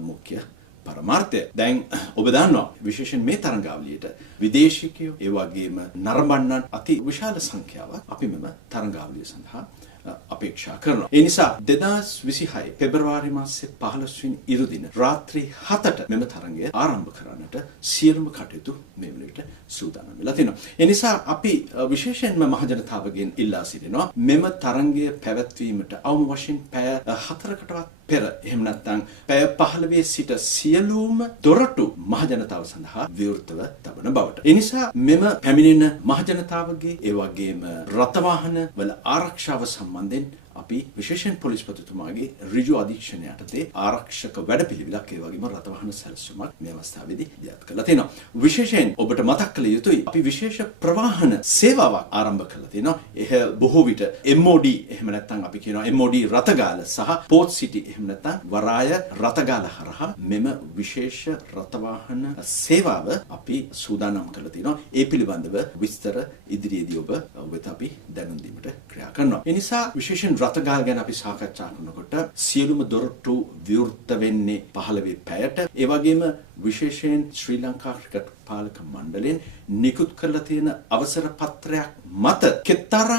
මුඛ්‍ය පරමාර්ථය. දැන් ඔබ දන්නවා විශේෂයෙන් මේ තරඟාවලියට විදේශිකයෝ ඒ වගේම නරඹන්නන් අති විශාල සංඛ්‍යාවක් අපි මෙම තරඟාවලිය සඳහා අපේක්ෂා කරනවා. ඒ නිසා 2026 පෙබරවාරි මාසයේ 15 වෙනි ඉරුදින රාත්‍රී 7ට මෙම තරඟය ආරම්භ කරන්නට සියලුම කටයුතු මේ වෙලෙට සූදානම් වෙලා තිනවා. ඒ නිසා අපි විශේෂයෙන්ම මහජනතාවගෙන් ඉල්ලා සිටිනවා මෙම තරඟය පැවැත්වීමට අවම වශයෙන් පැය 4කටවත් පෙර එහෙම නැත්නම් පැය 15 සිට සියලුම දොරටු මහජනතාව සඳහා විවෘතව තබන බවට. ඒ නිසා මෙම පැමිණෙන මහජනතාවගේ ඒ වගේම රථවාහන වල ආරක්ෂාව සම්බන්ධයෙන් අපි විශේෂයෙන් පොලිස්පතිතුමාගේ ඍජු අධීක්ෂණය යටතේ ආරක්ෂක වැඩපිළිවෙලක් ඒ වගේම රථවාහන සැලසුමක් මේ අවස්ථාවේදී ඉදිරිපත් කරලා තියෙනවා. විශේෂයෙන් ඔබට මතක් කළ යුතුයි අපි විශේෂ ප්‍රවාහන සේවාවක් ආරම්භ කරලා තියෙනවා. එහ බොහෝ විට MOD එහෙම නැත්නම් අපි කියනවා MOD රථගාල සහ පෝට් සිටි එහෙම නැත්නම් වරාය රථගාල හරහා මෙම විශේෂ රථවාහන සේවාව අපි සූදානම් කරලා තියෙනවා. ඒ පිළිබඳව විස්තර ඉදිරියේදී ඔබ වෙත අපි දැනුම් දීමට ක්‍රියා කරනවා. ඒ නිසා විශේෂයෙන් රථගාල ගැන අපි සාකච්ඡා කරනකොට සියලුම දොරටු විවෘත වෙන්නේ 15 පැයට. ඒ වගේම විශේෂයෙන් ශ්‍රී ලංකා ක්‍රිකට් පාලක මණ්ඩලයෙන් නිකුත් කරලා තියෙන අවසර පත්‍රයක් මත කෙත්තාරාම්